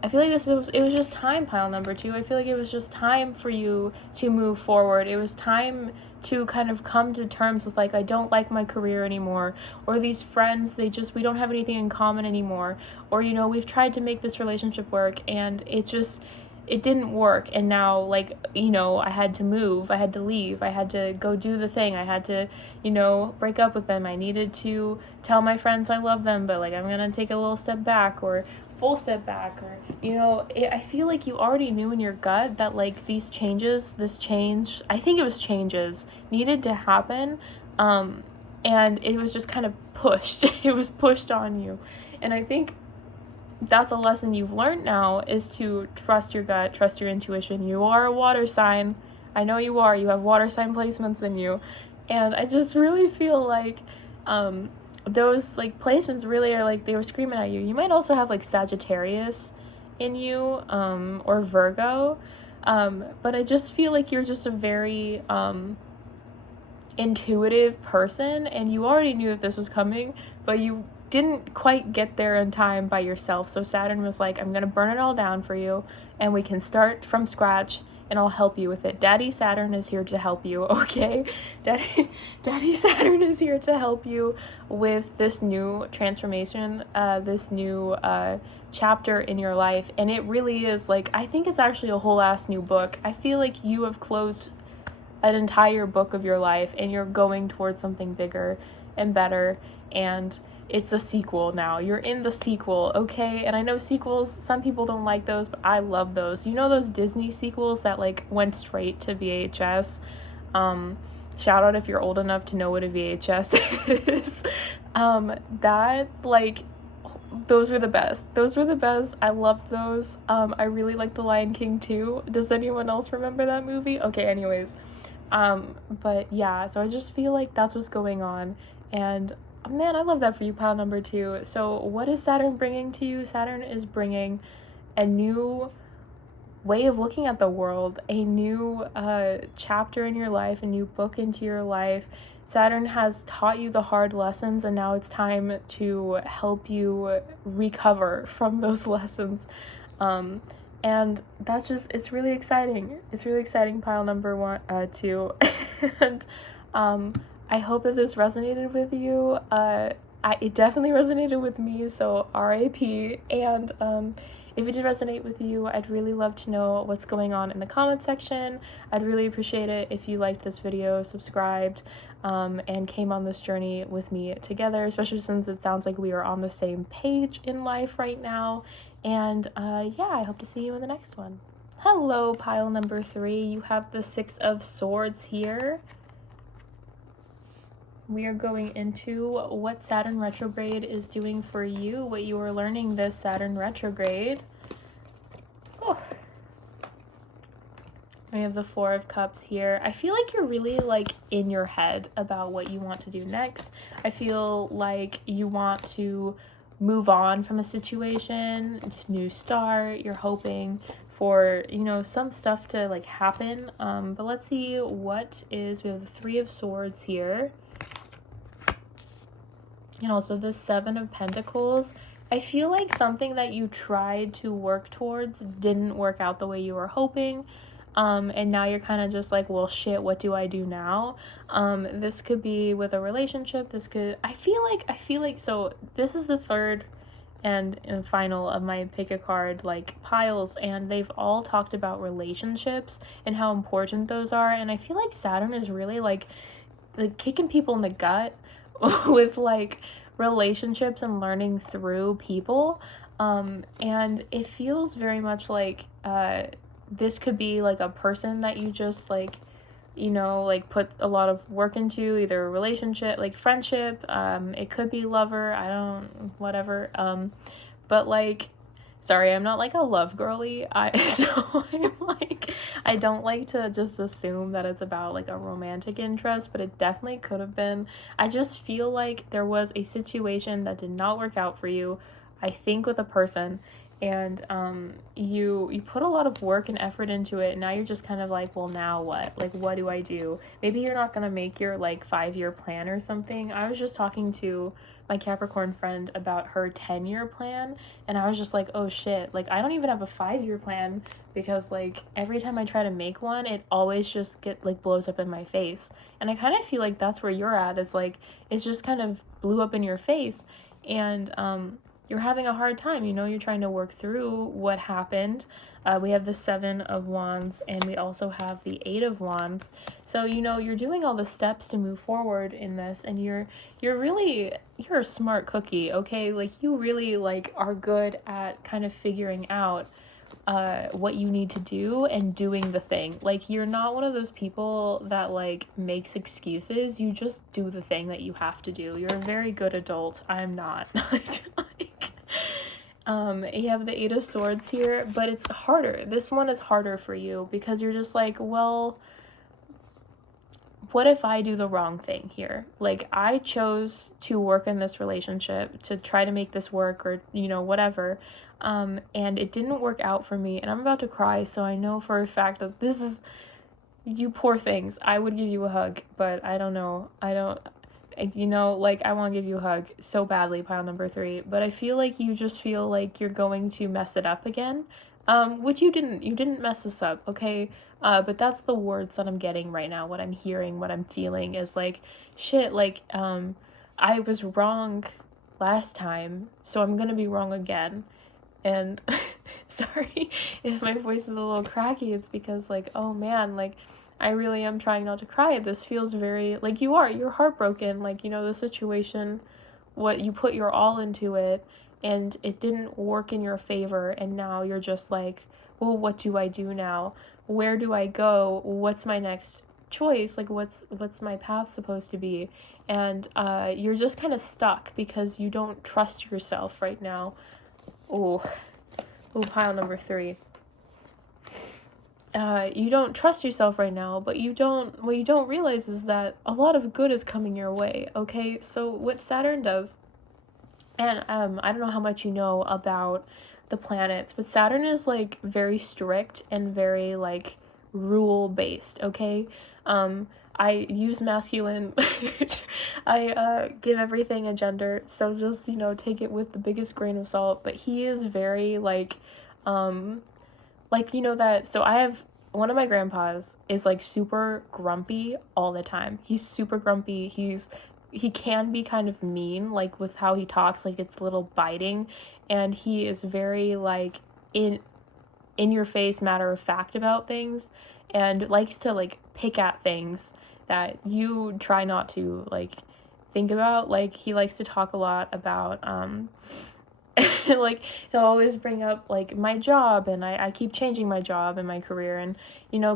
I feel like it was just time, pile number 2. I feel like it was just time for you to move forward. It was time to kind of come to terms with like, I don't like my career anymore, or these friends, we don't have anything in common anymore, or, you know, we've tried to make this relationship work and it didn't work, and now, like, you know, I had to move, I had to leave, I had to go do the thing, I had to, you know, break up with them, I needed to tell my friends I love them, but like I'm gonna take a little step back or full step back, or, you know, I feel like you already knew in your gut that like this change, I think it was changes, needed to happen, and it was just kind of pushed. It was pushed on you. And I think that's a lesson you've learned now, is to trust your gut, trust your intuition. You are a water sign. I know you are. You have water sign placements in you. And I just really feel like those like placements really are like, they were screaming at you. You might also have like Sagittarius in you, or Virgo. But I just feel like you're just a very intuitive person, and you already knew that this was coming, but you didn't quite get there in time by yourself. So Saturn was like, I'm gonna burn it all down for you, and we can start from scratch, and I'll help you with it. Daddy Saturn is here to help you, okay? Daddy Saturn is here to help you with this new transformation, this new chapter in your life. And it really is like, I think it's actually a whole ass new book. I feel like you have closed an entire book of your life and you're going towards something bigger and better, and it's a sequel now. You're in the sequel, okay? And I know sequels, some people don't like those, but I love those. You know those Disney sequels that like went straight to VHS? Shout out if you're old enough to know what a VHS is. That like, those were the best. Those were the best. I loved those. I really liked The Lion King too. Does anyone else remember that movie? Okay, anyways. But yeah, so I just feel like that's what's going on. And man, I love that for you, pile number 2. So what is Saturn bringing to you? Saturn is bringing a new way of looking at the world, a new chapter in your life, a new book into your life. Saturn has taught you the hard lessons, and now it's time to help you recover from those lessons. And that's just, it's really exciting. It's really exciting, pile number 2. And I hope that this resonated with you. It definitely resonated with me, so RIP. And if it did resonate with you, I'd really love to know what's going on in the comment section. I'd really appreciate it if you liked this video, subscribed, and came on this journey with me together, especially since it sounds like we are on the same page in life right now. And yeah, I hope to see you in the next one. Hello, pile number 3. You have the 6 of Swords here. We are going into what Saturn Retrograde is doing for you, what you are learning this Saturn Retrograde. Oh. We have the 4 of Cups here. I feel like you're really like in your head about what you want to do next. I feel like you want to move on from a situation, it's a new start. You're hoping for, you know, some stuff to like happen. But let's see what is, we have the 3 of Swords here. And also the 7 of Pentacles. I feel like something that you tried to work towards didn't work out the way you were hoping. And now you're kind of just like, well, shit, what do I do now? This could be with a relationship. This could, I feel like, so this is the third and final of my pick a card like piles, and they've all talked about relationships and how important those are. And I feel like Saturn is really like kicking people in the gut with like relationships and learning through people. And it feels very much like this could be like a person that you just like, you know, like put a lot of work into, either a relationship, like friendship, it could be lover, I don't, whatever. But like, sorry, I'm not like a love girly. So I'm like, I don't like to just assume that it's about like a romantic interest, but it definitely could have been. I just feel like there was a situation that did not work out for you, I think, with a person, and you put a lot of work and effort into it, and now you're just kind of like, well, now what? Like, what do I do? Maybe you're not gonna make your like 5-year plan or something. I was just talking to my Capricorn friend about her 10-year plan, and I was just like, oh shit, like I don't even have a 5-year plan, because like every time I try to make one, it always just blows up in my face. And I kind of feel like that's where you're at, is like it's just kind of blew up in your face, and you're having a hard time, you know, you're trying to work through what happened. We have the 7 of Wands, and we also have the 8 of Wands. So, you know, you're doing all the steps to move forward in this, and you're a smart cookie, okay? Like, you really, like, are good at kind of figuring out what you need to do and doing the thing. Like, you're not one of those people that, like, makes excuses. You just do the thing that you have to do. You're a very good adult. I'm not. You have the 8 of Swords here, but it's harder. This one is harder for you because you're just like, well, what if I do the wrong thing here? Like, I chose to work in this relationship to try to make this work, or, you know, whatever. And it didn't work out for me, and I'm about to cry, so I know for a fact that this is, you poor things. I would give you a hug, but I don't know. You know, like, I want to give you a hug so badly, pile number 3, but I feel like you just feel like you're going to mess it up again. Which you didn't mess this up, okay? But that's the words that I'm getting right now. What I'm hearing, what I'm feeling is like, shit, like, I was wrong last time, so I'm gonna be wrong again. And sorry if my voice is a little cracky, it's because, like, oh man, like, I really am trying not to cry. This feels very, like, you're heartbroken, like, the situation, what you put your all into it, and it didn't work in your favor, and now you're just like, well, what do I do now? Where do I go? What's my next choice? Like, what's my path supposed to be? And you're just kind of stuck because you don't trust yourself right now. Oh, pile number 3. You don't trust yourself right now, but what you don't realize is that a lot of good is coming your way, okay? So what Saturn does, and I don't know how much you know about the planets, but Saturn is like very strict and very like rule based, okay? I use masculine. I give everything a gender, so just, take it with the biggest grain of salt, but he is very like that, so I have one of my grandpas is like super grumpy all the time. He's super grumpy. He can be kind of mean, like with how he talks, like it's a little biting, and he is very like in your face, matter of fact about things, and likes to like pick at things that you try not to like think about. Like he likes to talk a lot about like he'll always bring up like my job, and I keep changing my job and my career, and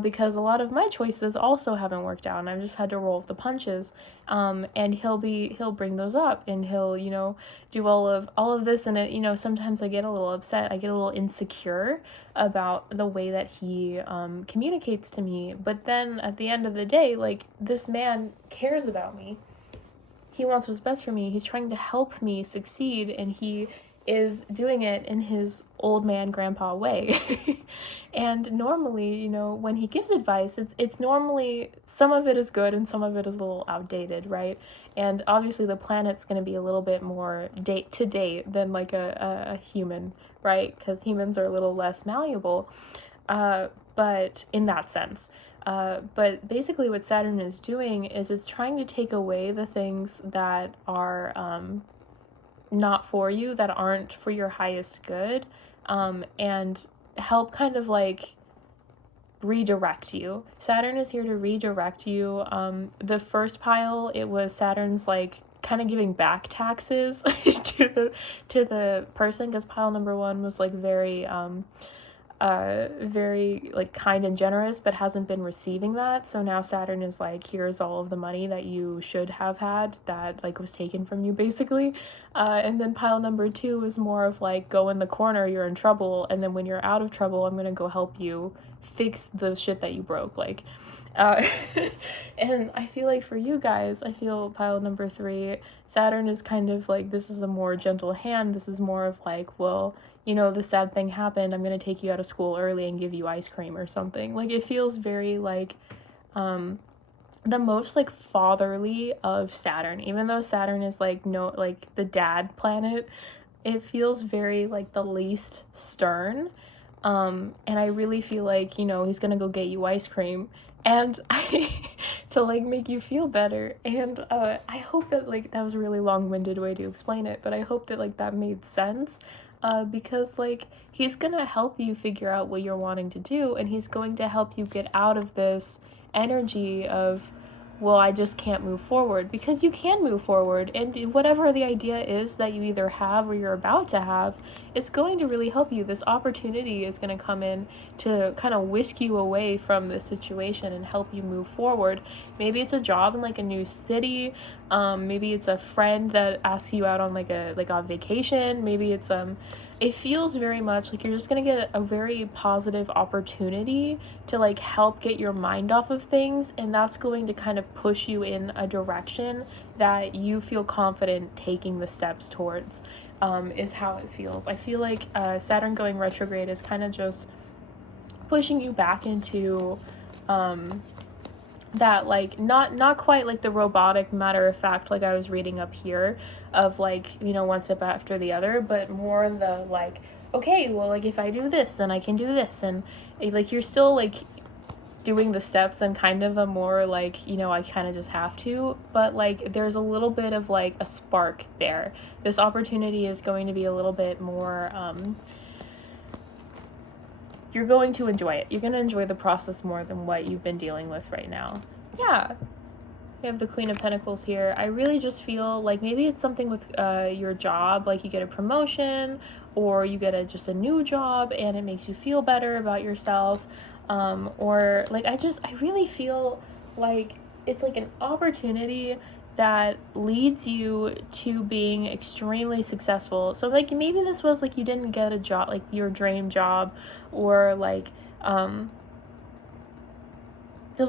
because a lot of my choices also haven't worked out and I've just had to roll with the punches, and he'll bring those up, and he'll do all of this, and it sometimes I get a little upset, I get a little insecure about the way that he communicates to me, but then at the end of the day, like, this man cares about me. He wants what's best for me. He's trying to help me succeed, and he is doing it in his old man grandpa way. And normally, when he gives advice, it's normally, some of it is good and some of it is a little outdated, right? And obviously the planet's going to be a little bit more date to date than like a human, right? Because humans are a little less malleable, but in that sense. But basically what Saturn is doing is it's trying to take away the things that are not for you, that aren't for your highest good, and help kind of like redirect you. Saturn is here to redirect you. The first pile, it was Saturn's like kind of giving back taxes to the person, because pile number 1 was like very like kind and generous, but hasn't been receiving that. So now Saturn is like, here's all of the money that you should have had that like was taken from you, basically. And then pile number 2 was more of like, go in the corner, you're in trouble, and then when you're out of trouble, I'm gonna go help you fix the shit that you broke, like. And I feel like for you guys, I feel pile number 3, Saturn is kind of like, this is a more gentle hand. This is more of like, well, the sad thing happened, I'm gonna take you out of school early and give you ice cream or something. Like, it feels very like the most like fatherly of Saturn, even though Saturn is like like the dad planet. It feels very like the least stern, and I really feel like he's gonna go get you ice cream, and to like make you feel better. And I hope that, like, that was a really long-winded way to explain it, but I hope that like that made sense. Because like he's gonna help you figure out what you're wanting to do, and he's going to help you get out of this energy of, well, I just can't move forward, because you can move forward, and whatever the idea is that you either have or you're about to have, it's going to really help you. This opportunity is going to come in to kind of whisk you away from this situation and help you move forward. Maybe it's a job in like a new city, maybe it's a friend that asks you out on like a vacation, maybe it's it feels very much like you're just gonna get a very positive opportunity to like help get your mind off of things, and that's going to kind of push you in a direction that you feel confident taking the steps towards, is how it feels. I feel like Saturn going retrograde is kind of just pushing you back into that, like, not quite like the robotic matter of fact like I was reading up here of like one step after the other, but more the like okay, well, like, if I do this, then I can do this. And, like, you're still, like, doing the steps and kind of a more, like, you know, I kind of just have to. But, like, there's a little bit of, like, a spark there. This opportunity is going to be a little bit more, you're going to enjoy it. You're going to enjoy the process more than what you've been dealing with right now. Yeah. We have the Queen of Pentacles here. I really just feel like maybe it's something with your job, like you get a promotion or you get just a new job and it makes you feel better about yourself. Or like I really feel like it's like an opportunity that leads you to being extremely successful. So like maybe this was like you didn't get a job, like your dream job, or like because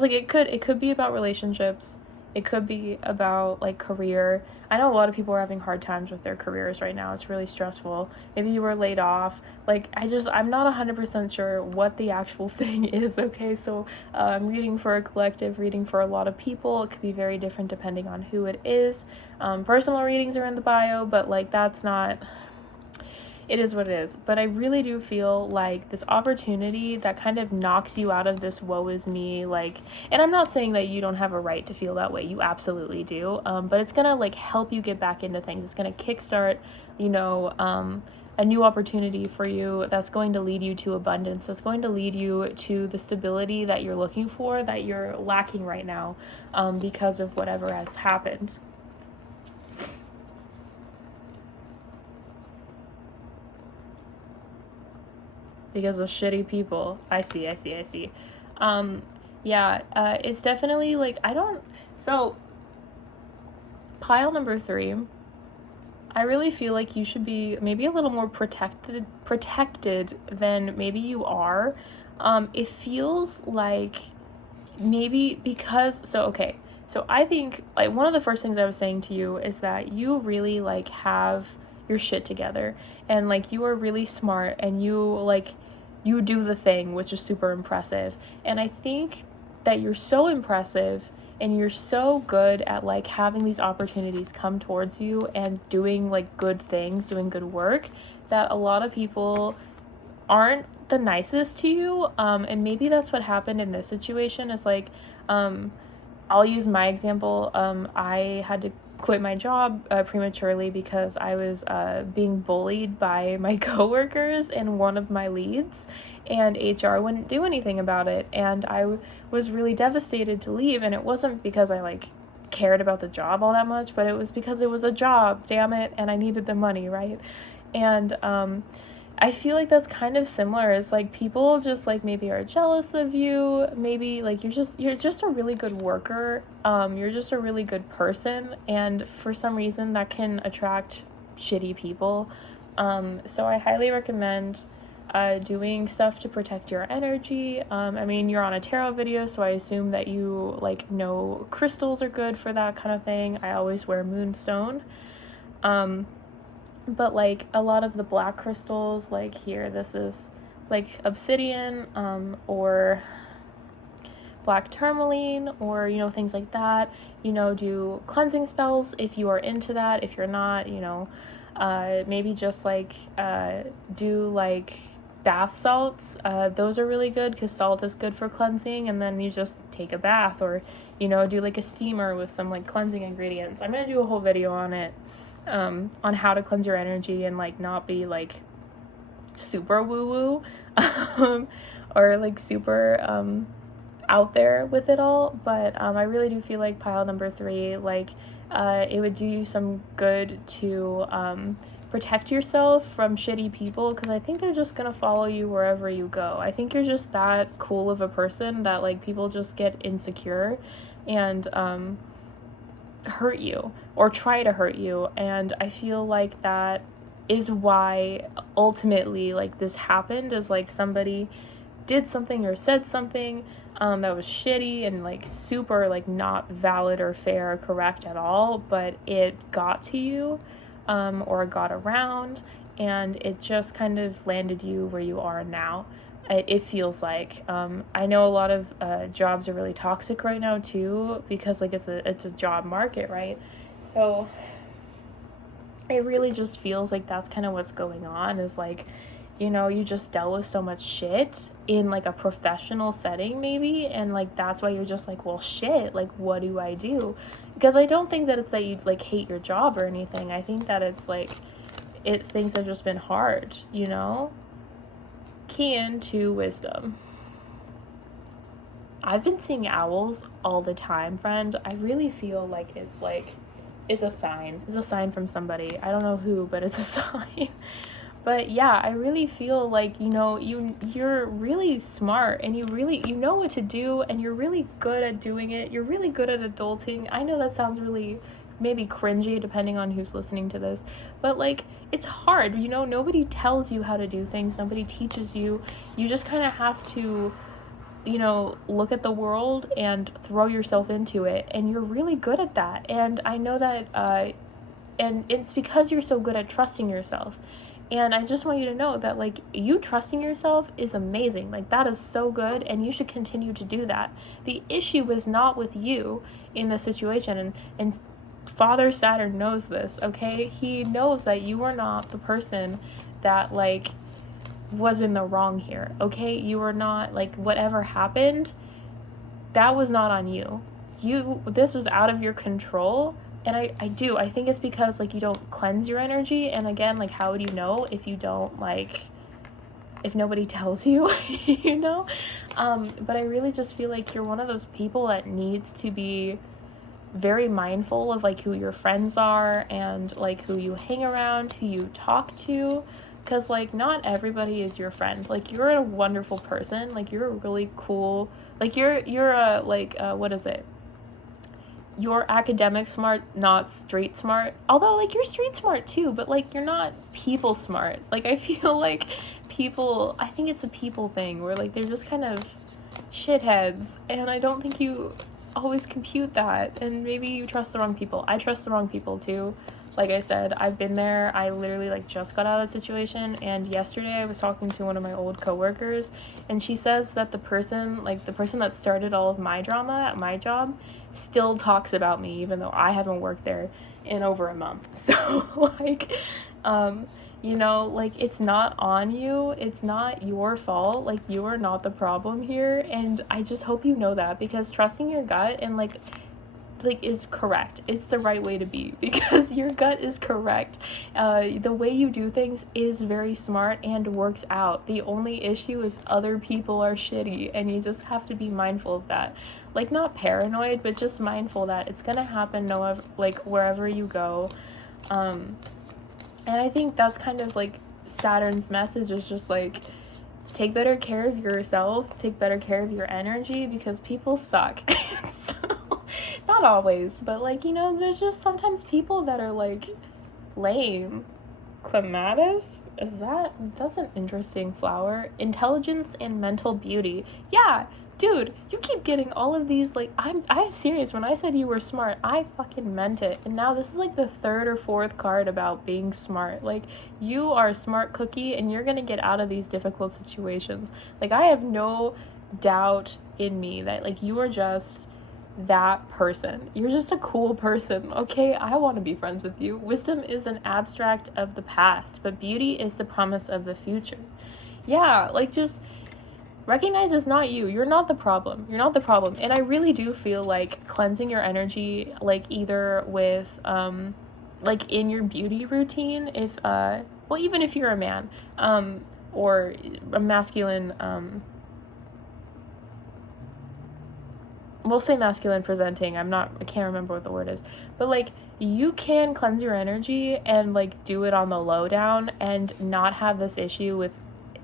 like it could be about relationships. It could be about like career. I know a lot of people are having hard times with their careers right now. It's really stressful. Maybe you were laid off. Like I'm not 100% sure what the actual thing is, okay? So I'm reading for a collective, reading for a lot of people. It could be very different depending on who it is. Personal readings are in the bio, but like that's not... It is what it is. But I really do feel like this opportunity that kind of knocks you out of this woe is me, like, and I'm not saying that you don't have a right to feel that way. You absolutely do. But it's going to like help you get back into things. It's going to kickstart, you know, a new opportunity for you that's going to lead you to abundance. It's going to lead you to the stability that you're looking for, that you're lacking right now, because of whatever has happened. Because of shitty people. I see. Yeah, it's definitely like, so pile number 3, I really feel like you should be maybe a little more protected than maybe you are. It feels like maybe because, so I think like one of the first things I was saying to you is that you really like have your shit together and like you are really smart and you do the thing, which is super impressive. And I think that you're so impressive and you're so good at like having these opportunities come towards you and doing like good things, doing good work, that a lot of people aren't the nicest to you. And maybe that's what happened in this situation is like, I'll use my example. I had to quit my job prematurely because I was being bullied by my coworkers and one of my leads, and HR wouldn't do anything about it. And I was really devastated to leave, and it wasn't because I like cared about the job all that much, but it was because it was a job, damn it, and I needed the money, right? And I feel like that's kind of similar. It's like people just like maybe are jealous of you. Maybe like you're just a really good worker. You're just a really good person. And for some reason that can attract shitty people. So I highly recommend doing stuff to protect your energy. I mean, you're on a tarot video, so I assume that you like know crystals are good for that kind of thing. I always wear moonstone. But like a lot of the black crystals, like here, this is like obsidian, or black tourmaline, or, you know, things like that. You know, do cleansing spells if you are into that. If you're not, you know, maybe just like do like bath salts. Those are really good because salt is good for cleansing, and then you just take a bath, or, you know, do like a steamer with some like cleansing ingredients. I'm gonna do a whole video on it. On how to cleanse your energy and like not be like super woo woo or like super out there with it all. But I really do feel like pile number 3, like it would do you some good to protect yourself from shitty people, because I think they're just gonna follow you wherever you go. I think you're just that cool of a person that like people just get insecure and hurt you or try to hurt you. And I feel like that is why ultimately like this happened, is like somebody did something or said something that was shitty and like super like not valid or fair or correct at all, but it got to you or got around, and it just kind of landed you where you are now. It feels like I know a lot of jobs are really toxic right now too, because like it's a job market, right? So it really just feels like that's kind of what's going on, is like you know, you just dealt with so much shit in like a professional setting maybe, and like that's why you're just like, well shit, like what do I do? Because I don't think that it's that you like hate your job or anything. I think that it's like things have just been hard, you know. Key into wisdom. I've been seeing owls all the time, friend. I really feel like it's a sign. It's a sign from somebody. I don't know who, but it's a sign. But yeah, I really feel like, you know, you're really smart, and you know what to do, and you're really good at doing it. You're really good at adulting. I know that sounds really maybe cringy depending on who's listening to this, but like it's hard, you know. Nobody tells you how to do things. Nobody teaches you. You just kind of have to, you know, look at the world and throw yourself into it, and you're really good at that. And I know that and it's because you're so good at trusting yourself. And I just want you to know that, like, you trusting yourself is amazing. Like, that is so good, and you should continue to do that. The issue is not with you in this situation, and Father Saturn knows this, okay? He knows that you are not the person that, like, was in the wrong here, okay? You are not, like, whatever happened, that was not on you. This was out of your control. And I think it's because, like, you don't cleanse your energy. And again, like, how would you know if you don't, like, if nobody tells you, you know? But I really just feel like you're one of those people that needs to be very mindful of, like, who your friends are and, like, who you hang around, who you talk to. Because, like, not everybody is your friend. Like, you're a wonderful person. Like, you're a really cool, like, you're a, like, what is it? You're academic smart, not street smart. Although, like, you're street smart too, but, like, you're not people smart. Like, I feel like I think it's a people thing where, like, they're just kind of shitheads, and I don't think you always compute that, and maybe you trust the wrong people. I trust the wrong people too. Like I said, I've been there. I literally, like, just got out of that situation, and yesterday I was talking to one of my old coworkers, and she says that the person that started all of my drama at my job still talks about me, even though I haven't worked there in over a month. So, like, you know, like, it's not on you. It's not your fault. Like, you are not the problem here, and I just hope you know that, because trusting your gut and, like, is correct. It's the right way to be, because your gut is correct. The way you do things is very smart and works out. The only issue is other people are shitty, and you just have to be mindful of that. Like, not paranoid, but just mindful that it's gonna happen like wherever you go. And I think that's kind of like Saturn's message, is just like, take better care of yourself, take better care of your energy, because people suck. So, not always, but, like, you know, there's just sometimes people that are, like, lame. Clematis? That's an interesting flower. Intelligence and mental beauty. Yeah, dude, you keep getting all of these, like, I'm serious. When I said you were smart, I fucking meant it. And now this is, like, the third or fourth card about being smart. Like, you are a smart cookie, and you're gonna get out of these difficult situations. Like, I have no doubt in me that, like, you are just that person. You're just a cool person, okay? I want to be friends with you. Wisdom is an abstract of the past, but beauty is the promise of the future. Yeah, like, just recognize it's not you. You're not the problem. You're not the problem. And I really do feel like cleansing your energy, like, either with, like, in your beauty routine, if, well, even if you're a man, or a masculine, we'll say masculine presenting. I can't remember what the word is, but, like, you can cleanse your energy and, like, do it on the lowdown and not have this issue with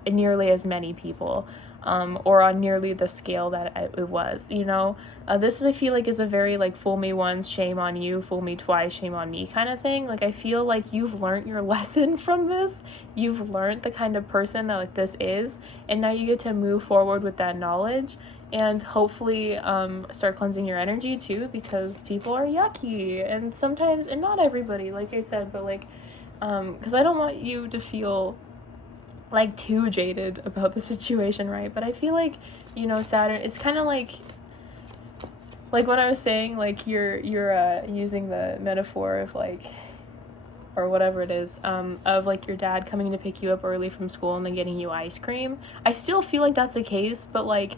nearly as many people, or on nearly the scale that it was, you know. This I feel like is a very, like, fool me once, shame on you, fool me twice, shame on me kind of thing. Like, I feel like you've learned your lesson from this. You've learned the kind of person that, like, this is, and now you get to move forward with that knowledge. And hopefully start cleansing your energy too, because people are yucky, and sometimes, and not everybody, like I said, but, like, because I don't want you to feel, like, too jaded about the situation, right? But I feel like, you know, Saturn, it's kind of like what I was saying, like, you're using the metaphor of, like, or whatever it is, of like your dad coming to pick you up early from school and then getting you ice cream. I still feel like that's the case, but like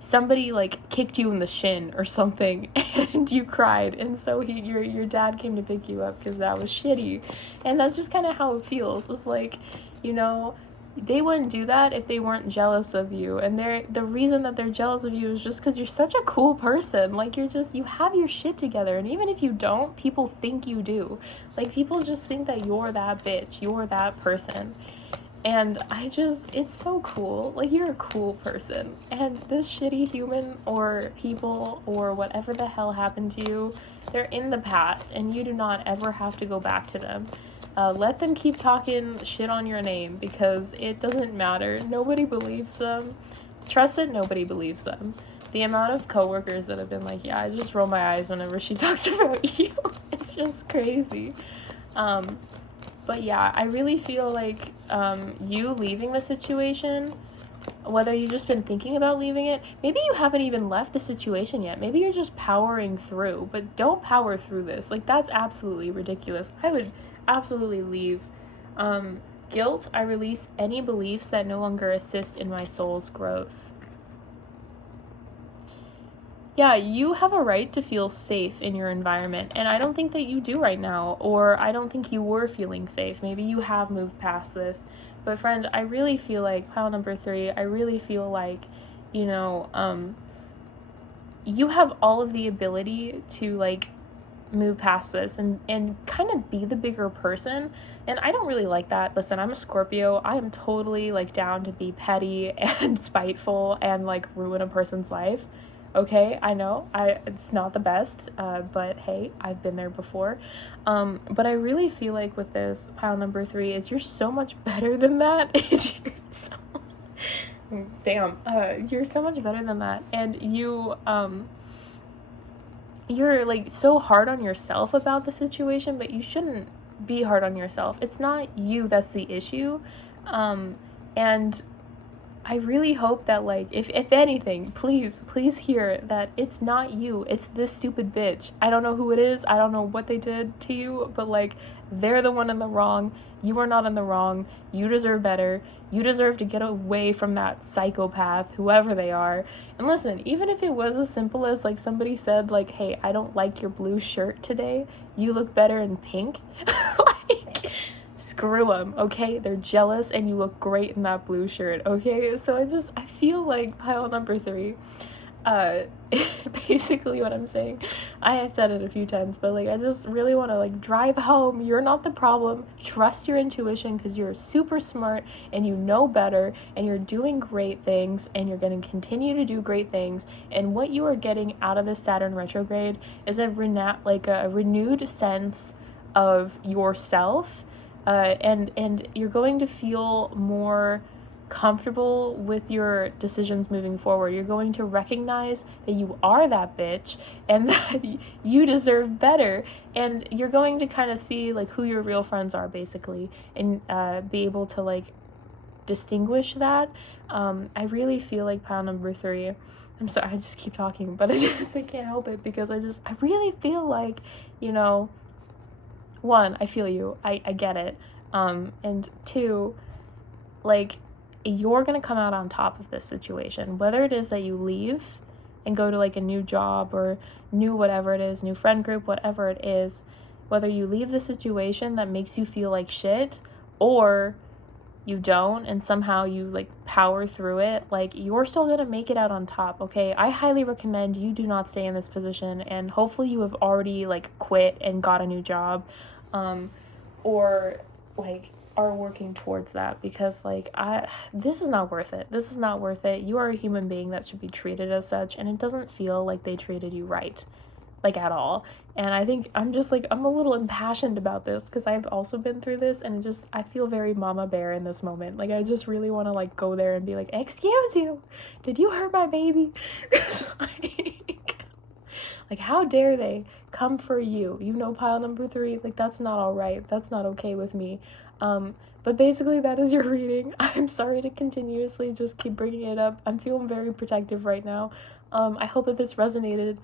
somebody like kicked you in the shin or something and you cried, and so your dad came to pick you up because that was shitty. And that's just kind of how it feels. It's like, you know, they wouldn't do that if they weren't jealous of you, and the reason that they're jealous of you is just because you're such a cool person. Like, you have your shit together, and even if you don't, people think you do. Like, people just think that you're that bitch, you're that person. And it's so cool. Like, you're a cool person, and this shitty human or people or whatever the hell happened to you, they're in the past, and you do not ever have to go back to them. Let them keep talking shit on your name, because it doesn't matter. Nobody believes them. Trust it, nobody believes them. The amount of coworkers that have been like, yeah, I just roll my eyes whenever she talks about you. It's just crazy. But yeah, I really feel like you leaving the situation, whether you've just been thinking about leaving it, maybe you haven't even left the situation yet. Maybe you're just powering through, but don't power through this. Like, that's absolutely ridiculous. I would absolutely leave. Guilt, I release any beliefs that no longer assist in my soul's growth. Yeah, you have a right to feel safe in your environment, and I don't think that you do right now, or I don't think you were feeling safe. Maybe you have moved past this. But friend, I really feel like, pile number 3, I really feel like, you know, you have all of the ability to, like, move past this and kind of be the bigger person. And I don't really like that. Listen, I'm a Scorpio. I am totally, like, down to be petty and spiteful and, like, ruin a person's life. Okay, I know, it's not the best, but hey, I've been there before. But I really feel like with this, pile number 3, is you're so much better than that. You're so much better than that. And you're, like, so hard on yourself about the situation, but you shouldn't be hard on yourself. It's not you that's the issue. And I really hope that, like, if anything, please hear that it's not you, it's this stupid bitch. I don't know who it is, I don't know what they did to you, but, like, they're the one in the wrong. You are not in the wrong. You deserve better. You deserve to get away from that psychopath, whoever they are. And listen, even if it was as simple as, like, somebody said, like, hey, I don't like your blue shirt today, you look better in pink. Like, screw them, okay? They're jealous and you look great in that blue shirt, okay? So I feel like pile number 3, basically what I'm saying, I have said it a few times, but, like, I just really want to, like, drive home, you're not the problem. Trust your intuition, because you're super smart and you know better, and you're doing great things, and you're going to continue to do great things. And what you are getting out of this Saturn retrograde is a renewed sense of yourself. And you're going to feel more comfortable with your decisions moving forward. You're going to recognize that you are that bitch and that you deserve better, and you're going to kind of see, like, who your real friends are, basically, and be able to, like, distinguish that. I really feel like pile number 3, I'm sorry, I just keep talking, but I can't help it, because I really feel like, you know, 1, I feel you, I get it, and 2, like, you're gonna come out on top of this situation, whether it is that you leave and go to, like, a new job or new whatever it is, new friend group, whatever it is, whether you leave the situation that makes you feel like shit, or you don't and somehow you, like, power through it, like, you're still gonna make it out on top, okay? I highly recommend you do not stay in this position, and hopefully you have already, like, quit and got a new job, or, like, are working towards that, because, like, this is not worth it. This is not worth it. You are a human being that should be treated as such, and it doesn't feel like they treated you right, like, at all. And I think I'm just, like, I'm a little impassioned about this, because I've also been through this, and I feel very mama bear in this moment. Like, I just really want to, like, go there and be like, excuse you, did you hurt my baby? Like, how dare they come for you? You know, pile number 3, like, that's not all right. That's not okay with me. But basically that is your reading. I'm sorry to continuously just keep bringing it up. I'm feeling very protective right now. I hope that this resonated.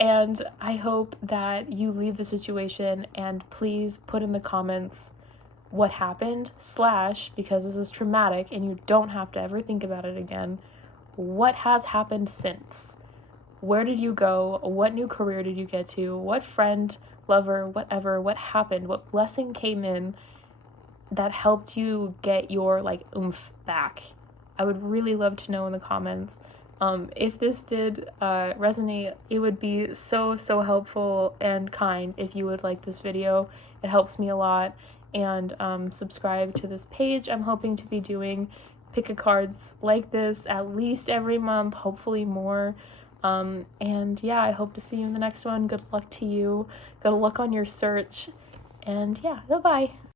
And I hope that you leave the situation, and please put in the comments what happened, / because this is traumatic and you don't have to ever think about it again, what has happened since? Where did you go? What new career did you get to? What friend, lover, whatever, what happened? What blessing came in that helped you get your like oomph back? I would really love to know in the comments. If this did resonate, it would be so helpful and kind if you would like this video. It helps me a lot. And subscribe to this page. I'm hoping to be doing pick-a-cards like this at least every month, hopefully more. And yeah, I hope to see you in the next one. Good luck to you. Good luck on your search. And yeah, bye-bye.